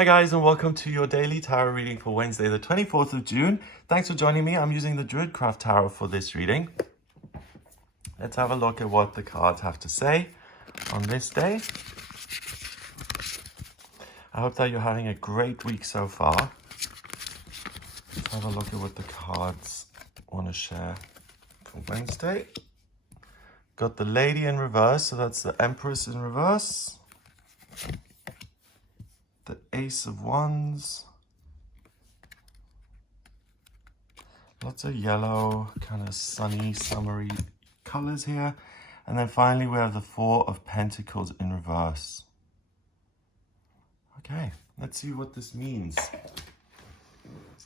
Hi guys, and welcome to your daily tarot reading for Wednesday the 24th of June. Thanks for joining me. I'm using the Druidcraft Tarot for this reading. Let's have a look at what the cards have to say on this day. I hope that you're having a great week so far. Let's have a look at what the cards want to share for Wednesday. Got the Lady in reverse, so that's the Empress in reverse. The Ace of Wands. Lots of yellow, kind of sunny, summery colors here. And then finally we have the Four of Pentacles in reverse. Okay, let's see what this means.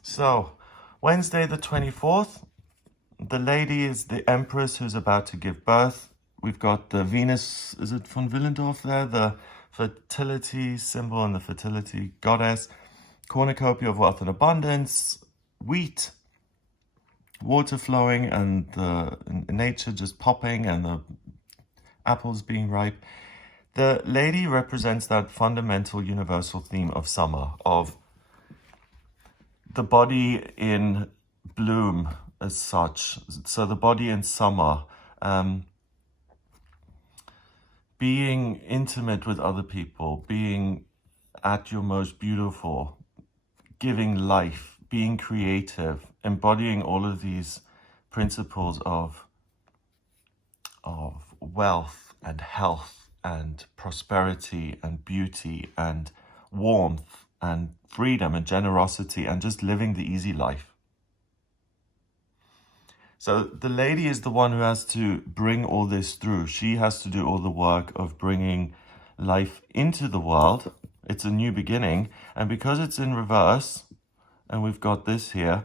So, Wednesday the 24th, the Lady is the Empress who's about to give birth. We've got the Venus, is it von Willendorf there? The fertility symbol and the fertility goddess. Cornucopia of wealth and abundance. Wheat. Water flowing and the nature just popping and the apples being ripe. The Lady represents that fundamental universal theme of summer, of the body in bloom as such. So the body in summer, being intimate with other people, being at your most beautiful, giving life, being creative, embodying all of these principles of wealth and health and prosperity and beauty and warmth and freedom and generosity and just living the easy life. So the Lady is the one who has to bring all this through. She has to do all the work of bringing life into the world. It's a new beginning. And because it's in reverse, and we've got this here,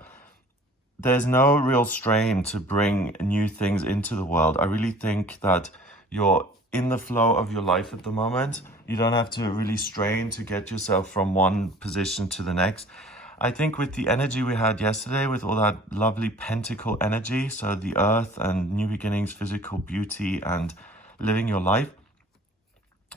there's no real strain to bring new things into the world. I really think that you're in the flow of your life at the moment. You don't have to really strain to get yourself from one position to the next. I think with the energy we had yesterday, with all that lovely pentacle energy, so the earth and new beginnings, physical beauty and living your life,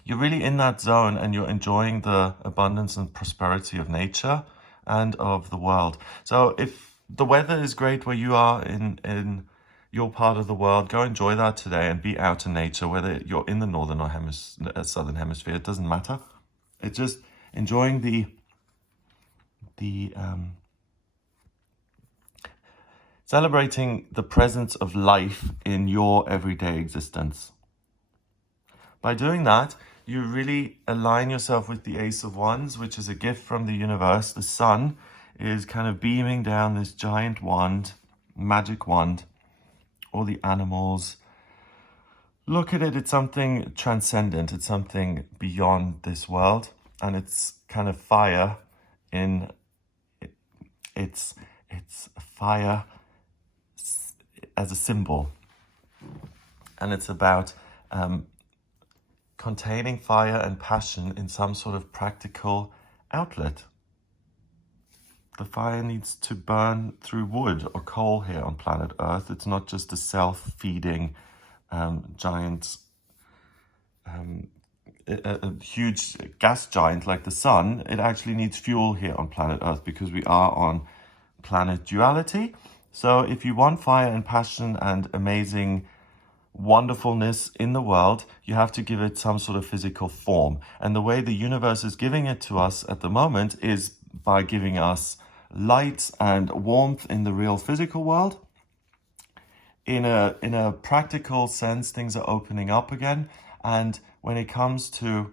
you're really in that zone and you're enjoying the abundance and prosperity of nature and of the world. So if the weather is great where you are in your part of the world, go enjoy that today and be out in nature, whether you're in the northern or southern hemisphere, it doesn't matter. It's just enjoying the celebrating the presence of life in your everyday existence. By doing that, you really align yourself with the Ace of Wands, which is a gift from the universe. The sun is kind of beaming down this giant wand, magic wand, all the animals. Look at it, it's something transcendent, it's something beyond this world, and it's kind of fire in it's fire as a symbol, and it's about containing fire and passion in some sort of practical outlet. The fire needs to burn through wood or coal here on planet Earth. It's not just a self-feeding giant, a huge gas giant like the sun. It actually needs fuel here on planet Earth because we are on planet duality. So if you want fire and passion and amazing wonderfulness in the world, you have to give it some sort of physical form. And the way the universe is giving it to us at the moment is by giving us light and warmth in the real physical world. In a practical sense, things are opening up again. And when it comes to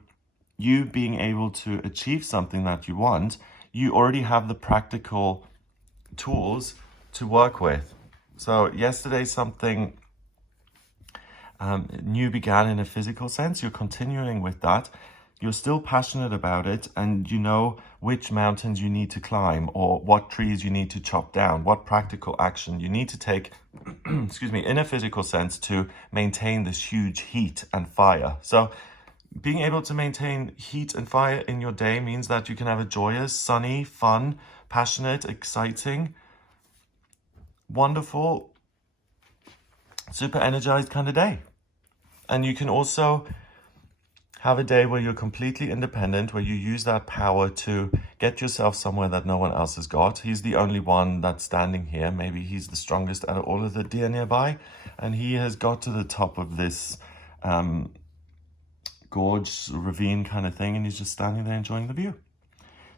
you being able to achieve something that you want, you already have the practical tools to work with. So yesterday something new began in a physical sense. You're continuing with that. You're still passionate about it, and you know which mountains you need to climb or what trees you need to chop down, what practical action you need to take, excuse me, in a physical sense to maintain this huge heat and fire. So being able to maintain heat and fire in your day means that you can have a joyous, sunny, fun, passionate, exciting, wonderful, super energized kind of day. And you can also have a day where you're completely independent, where you use that power to Get yourself somewhere that no one else has got. He's the only one that's standing here. Maybe he's the strongest out of all of the deer nearby. And he has got to the top of this gorge, ravine kind of thing. And he's just standing there enjoying the view.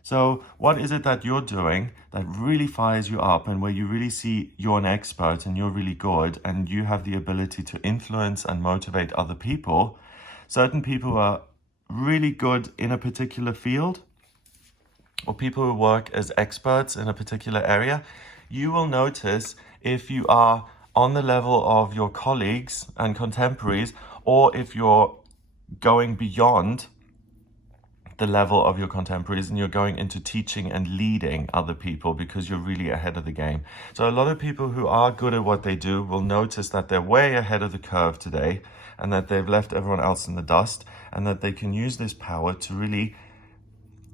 So what is it that you're doing that really fires you up and where you really see you're an expert and you're really good and you have the ability to influence and motivate other people? Certain people are really good in a particular field, or people who work as experts in a particular area. You will notice if you are on the level of your colleagues and contemporaries, or if you're going beyond the level of your contemporaries and you're going into teaching and leading other people because you're really ahead of the game. So a lot of people who are good at what they do will notice that they're way ahead of the curve today and that they've left everyone else in the dust, and that they can use this power to really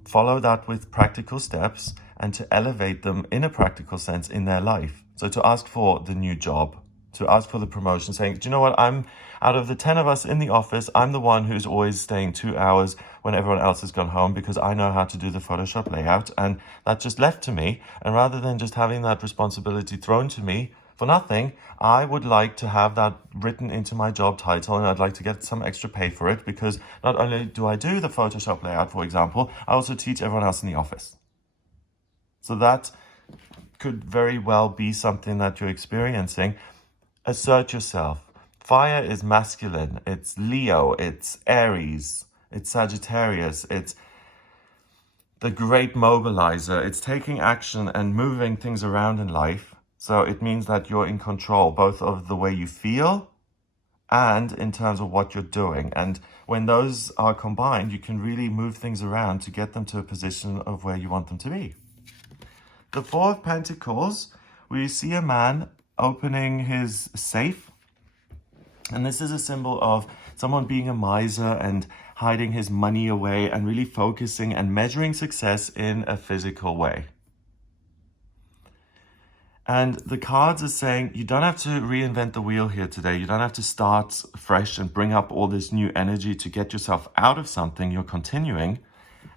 follow that with practical steps and to elevate them in a practical sense in their life. So to ask for the new job, to ask for the promotion, saying, do you know what, I'm out of the 10 of us in the office, I'm the one who's always staying 2 hours when everyone else has gone home because I know how to do the Photoshop layout, and that's just left to me. And rather than just having that responsibility thrown to me for nothing, I would like to have that written into my job title, and I'd like to get some extra pay for it, because not only do I do the Photoshop layout, for example, I also teach everyone else in the office. So that could very well be something that you're experiencing. Assert yourself. Fire is masculine. It's Leo. It's Aries. It's Sagittarius. It's the great mobilizer. It's taking action and moving things around in life. So it means that you're in control, both of the way you feel and in terms of what you're doing. And when those are combined, you can really move things around to get them to a position of where you want them to be. The Four of Pentacles, we see a man opening his safe. And this is a symbol of someone being a miser and hiding his money away and really focusing and measuring success in a physical way. And the cards are saying you don't have to reinvent the wheel here today. You don't have to start fresh and bring up all this new energy to get yourself out of something. You're continuing.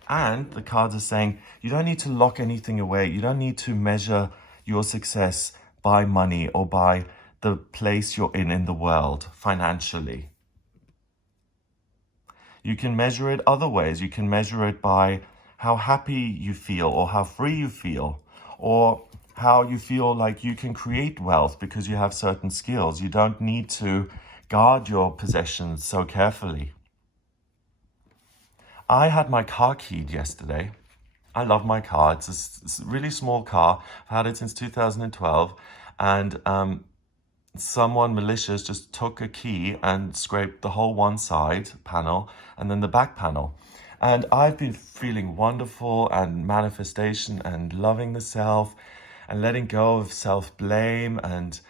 And the cards are saying you don't need to lock anything away. You don't need to measure your success by money or by the place you're in the world financially. You can measure it other ways. You can measure it by how happy you feel or how free you feel, or how you feel like you can create wealth because you have certain skills. You don't need to guard your possessions so carefully. I had my car keyed yesterday. I love my car. It's a really small car. I've had it since 2012. And someone malicious just took a key and scraped the whole one side panel and then the back panel. And I've been feeling wonderful and manifestation and loving the self and letting go of self-blame and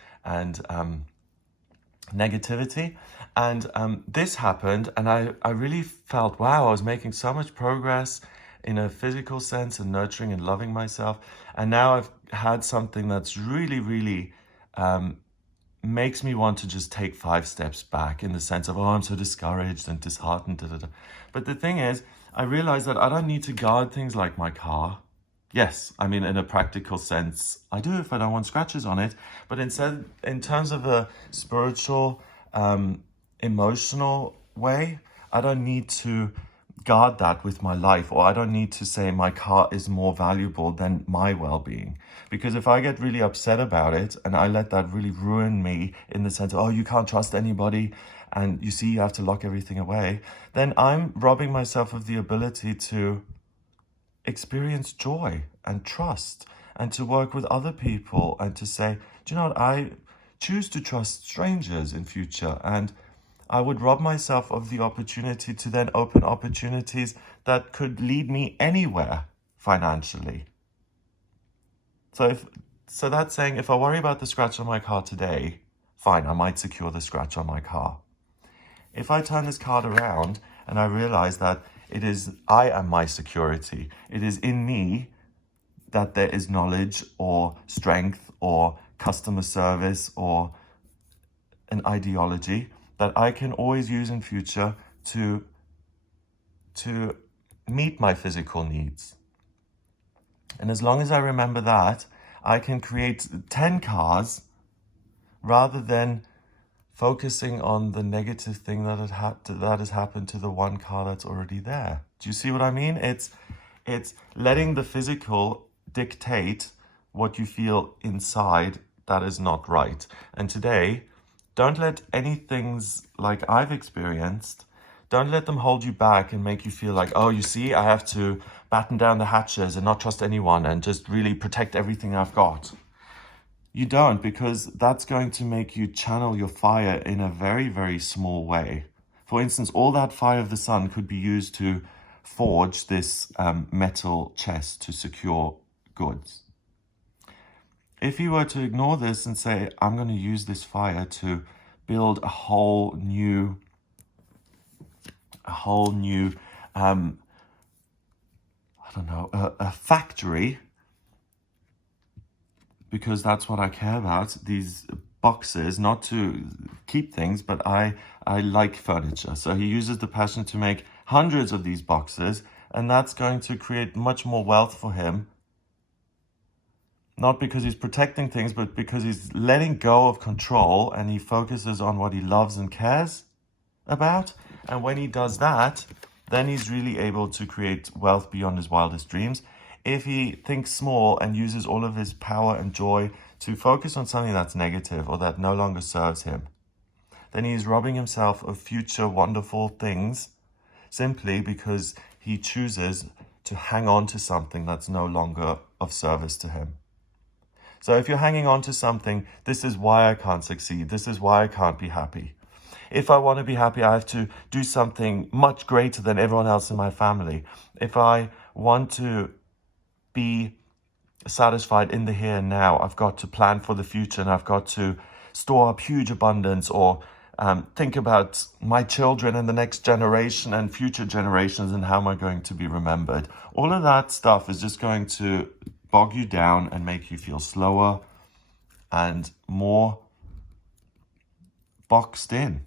negativity. And this happened, and I really felt, wow, I was making so much progress in a physical sense and nurturing and loving myself. And now I've had something that's really makes me want to just take 5 steps back, in the sense of, oh, I'm so discouraged and disheartened. But the thing is, I realized that I don't need to guard things like my car. Yes, I mean, in a practical sense, I do if I don't want scratches on it. But instead, in terms of a spiritual, emotional way, I don't need to guard that with my life, or I don't need to say my car is more valuable than my well-being. Because if I get really upset about it and I let that really ruin me, in the sense of, oh, you can't trust anybody and you see you have to lock everything away, then I'm robbing myself of the ability to experience joy and trust and to work with other people and to say, do you know what, I choose to trust strangers in future, and I would rob myself of the opportunity to then open opportunities that could lead me anywhere financially. So that's saying, if I worry about the scratch on my car today, fine, I might secure the scratch on my car. If I turn this card around and I realize that I am my security, it is in me that there is knowledge or strength or customer service or an ideology that I can always use in future to meet my physical needs. And as long as I remember that, I can create 10 cards rather than focusing on the negative thing that has happened to the one card that's already there. Do you see what I mean? It's letting the physical dictate what you feel inside that is not right. And today, don't let any things like I've experienced, don't let them hold you back and make you feel like, oh, you see, I have to batten down the hatches and not trust anyone and just really protect everything I've got. You don't, because that's going to make you channel your fire in a very, very small way. For instance, all that fire of the sun could be used to forge this metal chest to secure goods. If you were to ignore this and say, I'm going to use this fire to build a whole new I don't know, a factory, because that's what I care about, these boxes, not to keep things, but I like furniture. So he uses the passion to make hundreds of these boxes, and that's going to create much more wealth for him. Not because he's protecting things, but because he's letting go of control and he focuses on what he loves and cares about. And when he does that, then he's really able to create wealth beyond his wildest dreams. If he thinks small and uses all of his power and joy to focus on something that's negative or that no longer serves him, then he's robbing himself of future wonderful things simply because he chooses to hang on to something that's no longer of service to him. So if you're hanging on to something, this is why I can't succeed. This is why I can't be happy. If I want to be happy, I have to do something much greater than everyone else in my family. If I want to be satisfied in the here and now, I've got to plan for the future and I've got to store up huge abundance, or think about my children and the next generation and future generations and how am I going to be remembered. All of that stuff is just going to bog you down and make you feel slower and more boxed in.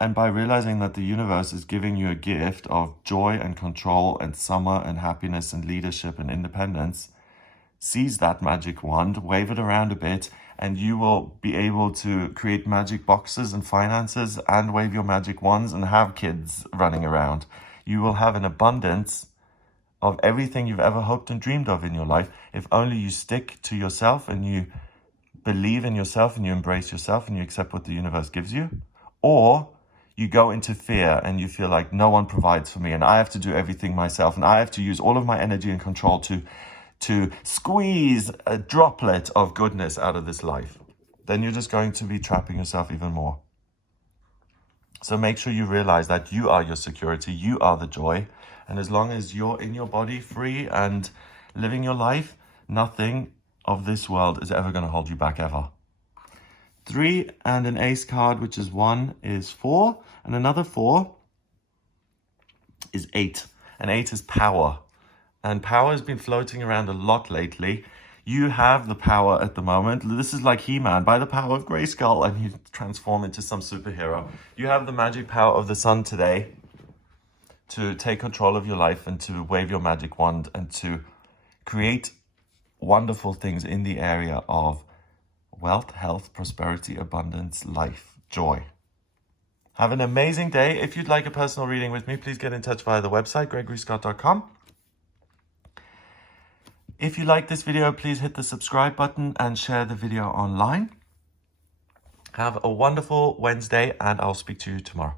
And by realizing that the universe is giving you a gift of joy and control and summer and happiness and leadership and independence, seize that magic wand, wave it around a bit, and you will be able to create magic boxes and finances and wave your magic wands and have kids running around. You will have an abundance of everything you've ever hoped and dreamed of in your life, if only you stick to yourself and you believe in yourself and you embrace yourself and you accept what the universe gives you. Or you go into fear and you feel like no one provides for me and I have to do everything myself and I have to use all of my energy and control to squeeze a droplet of goodness out of this life. Then you're just going to be trapping yourself even more. So make sure you realize that you are your security, you are the joy. And as long as you're in your body free and living your life, nothing of this world is ever going to hold you back ever. 3 and an ace card, which is 1, is 4, and another 4 is 8. And 8 is power. And power has been floating around a lot lately. You have the power at the moment. This is like He-Man, by the power of Grayskull, and you transform into some superhero. You have the magic power of the sun today to take control of your life and to wave your magic wand and to create wonderful things in the area of wealth, health, prosperity, abundance, life, joy. Have an amazing day. If you'd like a personal reading with me, please get in touch via the website, gregoryscott.com. If you like this video, please hit the subscribe button and share the video online. Have a wonderful Wednesday, and I'll speak to you tomorrow.